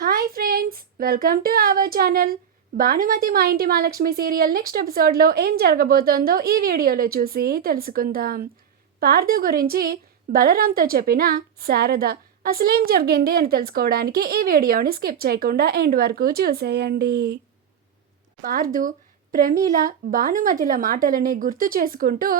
Hi friends, welcome to our channel. Bhanumathi మా ఇంటి Mahalakshmi serial next ఎపిసోడ్లో ఏం జరగబోతోందో ఈ వీడియోలో చూసి తెలుసుకుందాం. పార్థు గురించి బలరాంతో చెప్పిన శారద అసలేం జరిగింది అని తెలుసుకోవడానికి ఈ వీడియోని స్కిప్ చేయకుండా ఎండ్ వరకు చూసేయండి. పార్థు ప్రమీల భానుమతిల మాటలని గుర్తు చేసుకుంటూ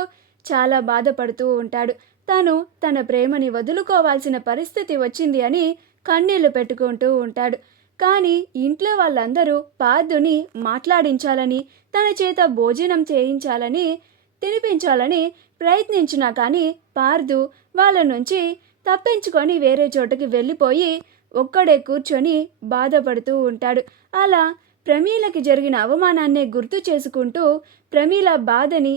చాలా బాధపడుతూ ఉంటాడు. తను తన ప్రేమని వదులుకోవాల్సిన పరిస్థితి వచ్చింది అని కన్నీళ్లు పెట్టుకుంటూ ఉంటాడు. కానీ ఇంట్లో వాళ్ళందరూ పార్థుని మాట్లాడించాలని, తన చేత భోజనం చేయించాలని, తినిపించాలని ప్రయత్నించినా కానీ పార్థు వాళ్ళ నుంచి తప్పించుకొని వేరే చోటకి వెళ్ళిపోయి ఒక్కడే కూర్చొని బాధపడుతూ ఉంటాడు. అలా ప్రమీలకి జరిగిన అవమానాన్నే గుర్తు చేసుకుంటూ ప్రమీల బాధని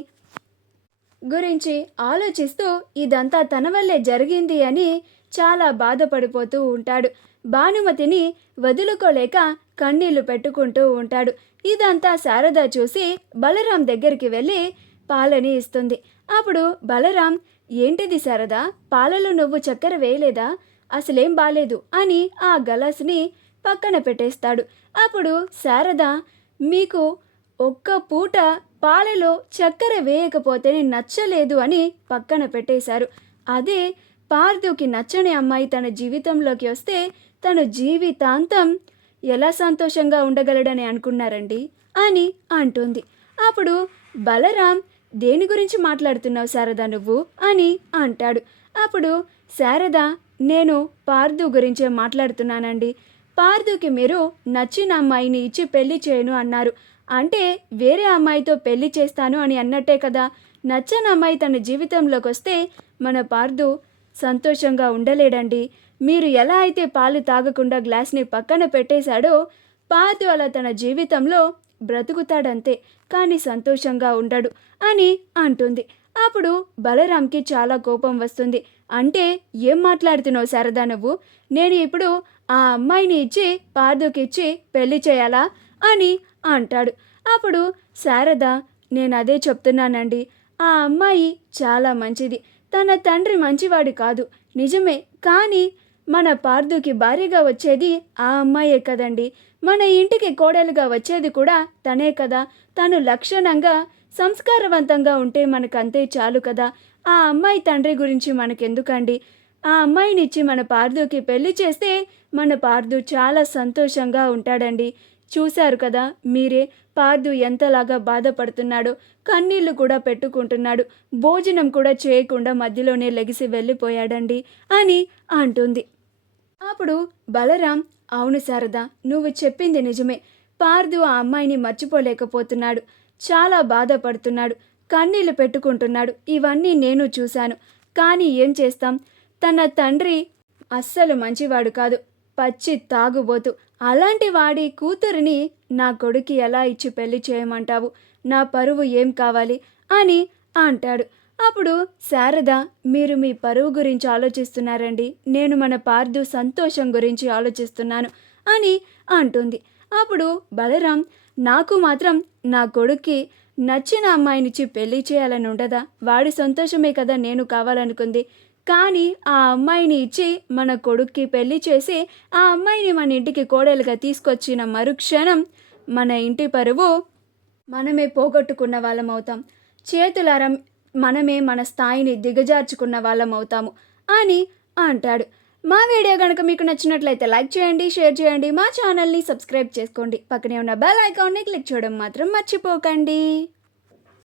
గురించి ఆలోచిస్తూ ఇదంతా తన వల్లే జరిగింది అని చాలా బాధపడిపోతూ ఉంటాడు. భానుమతిని వదులుకోలేక కన్నీళ్లు పెట్టుకుంటూ ఉంటాడు. ఇదంతా శారద చూసి బలరాం దగ్గరికి వెళ్ళి పాలని ఇస్తుంది. అప్పుడు బలరాం, ఏంటిది శారద, పాలలో నువ్వు చక్కెర వేయలేదా, అసలేం బాలేదు అని ఆ గలాసుని పక్కన పెట్టేస్తాడు. అప్పుడు శారద, మీకు ఒక్క పూట పాలలో చక్కెర వేయకపోతేనే నచ్చలేదు అని పక్కన పెట్టేశారు. అదే పార్థుకి నచ్చని అమ్మాయి తన జీవితంలోకి వస్తే తను జీవితాంతం ఎలా సంతోషంగా ఉండగలడని అనుకున్నారండి అని అంటుంది. అప్పుడు బలరాం, దేని గురించి మాట్లాడుతున్నావు శారద నువ్వు అని అంటాడు. అప్పుడు శారద, నేను పార్థు గురించే మాట్లాడుతున్నానండి. పార్థుకి మీరు నచ్చిన అమ్మాయిని ఇచ్చి పెళ్లి చేయను అన్నారు. అంటే వేరే అమ్మాయితో పెళ్లి చేస్తాను అని అన్నట్టే కదా. నచ్చని అమ్మాయి తన జీవితంలోకి వస్తే మన పార్థు సంతోషంగా ఉండలేడండి. మీరు ఎలా అయితే పాలు తాగకుండా గ్లాస్ని పక్కన పెట్టేశాడో పార్థు అలా తన జీవితంలో బ్రతుకుతాడంతే, కానీ సంతోషంగా ఉండడు అని అంటుంది. అప్పుడు బలరాంకి చాలా కోపం వస్తుంది. అంటే ఏం మాట్లాడుతున్నావు శారదా నువ్వు, నేను ఇప్పుడు ఆ అమ్మాయిని ఇచ్చి పార్థుకి ఇచ్చి పెళ్లి చేయాలా అని అంటాడు. అప్పుడు శారద, నేను అదే చెప్తున్నానండి, ఆ అమ్మాయి చాలా మంచిది, తన తండ్రి మంచివాడు కాదు నిజమే, కానీ మన పార్థుకి భార్యగా వచ్చేది ఆ అమ్మాయే కదండి. మన ఇంటికి కోడలుగా వచ్చేది కూడా తనే కదా. తను లక్షణంగా సంస్కారవంతంగా ఉంటే మనకంతే చాలు కదా. ఆ అమ్మాయి తండ్రి గురించి మనకెందుకండి. ఆ అమ్మాయినిచ్చి మన పార్థుకి పెళ్లి చేస్తే మన పార్థు చాలా సంతోషంగా ఉంటాడండి. చూశారు కదా మీరే, పార్థు ఎంతలాగా బాధపడుతున్నాడో, కన్నీళ్లు కూడా పెట్టుకుంటున్నాడు, భోజనం కూడా చేయకుండా మధ్యలోనే లెగిసి వెళ్ళిపోయాడండి అని అంటుంది. అప్పుడు బలరాం, అవును శారద, నువ్వు చెప్పింది నిజమే, పార్థు ఆ అమ్మాయిని మర్చిపోలేకపోతున్నాడు, చాలా బాధపడుతున్నాడు, కన్నీళ్లు పెట్టుకుంటున్నాడు, ఇవన్నీ నేను చూశాను. కానీ ఏం చేస్తాం, తన తండ్రి అస్సలు మంచివాడు కాదు, పచ్చి తాగుబోతు. అలాంటి వాడి కూతురిని నా కొడుకు ఎలా ఇచ్చి పెళ్లి చేయమంటావు, నా పరువు ఏం కావాలి అని అంటాడు. అప్పుడు శారద, మీరు మీ పరువు గురించి ఆలోచిస్తున్నారండి, నేను మన పార్థు సంతోషం గురించి ఆలోచిస్తున్నాను అని అంటుంది. అప్పుడు బలరాం, నాకు మాత్రం నా కొడుక్కి నచ్చిన అమ్మాయినిచ్చి పెళ్లి చేయాలని ఉండదా, వాడి సంతోషమే కదా నేను కావాలనుకుంది. కానీ ఆ అమ్మాయిని ఇచ్చి మన కొడుక్కి పెళ్లి చేసి ఆ అమ్మాయిని మన ఇంటికి కోడలుగా తీసుకొచ్చిన మరుక్షణం మన ఇంటి పరువు మనమే పోగొట్టుకున్న వాళ్ళం అవుతాం, చేతులారా మనమే మన స్థాయిని దిగజార్చుకున్న వాళ్ళం అవుతాము అని అంటాడు. మా వీడియో కనుక మీకు నచ్చినట్లయితే లైక్ చేయండి, షేర్ చేయండి, మా ఛానల్ని సబ్స్క్రైబ్ చేసుకోండి, పక్కనే ఉన్న బెల్ ఐకాన్ని క్లిక్ చేయడం మాత్రం మర్చిపోకండి.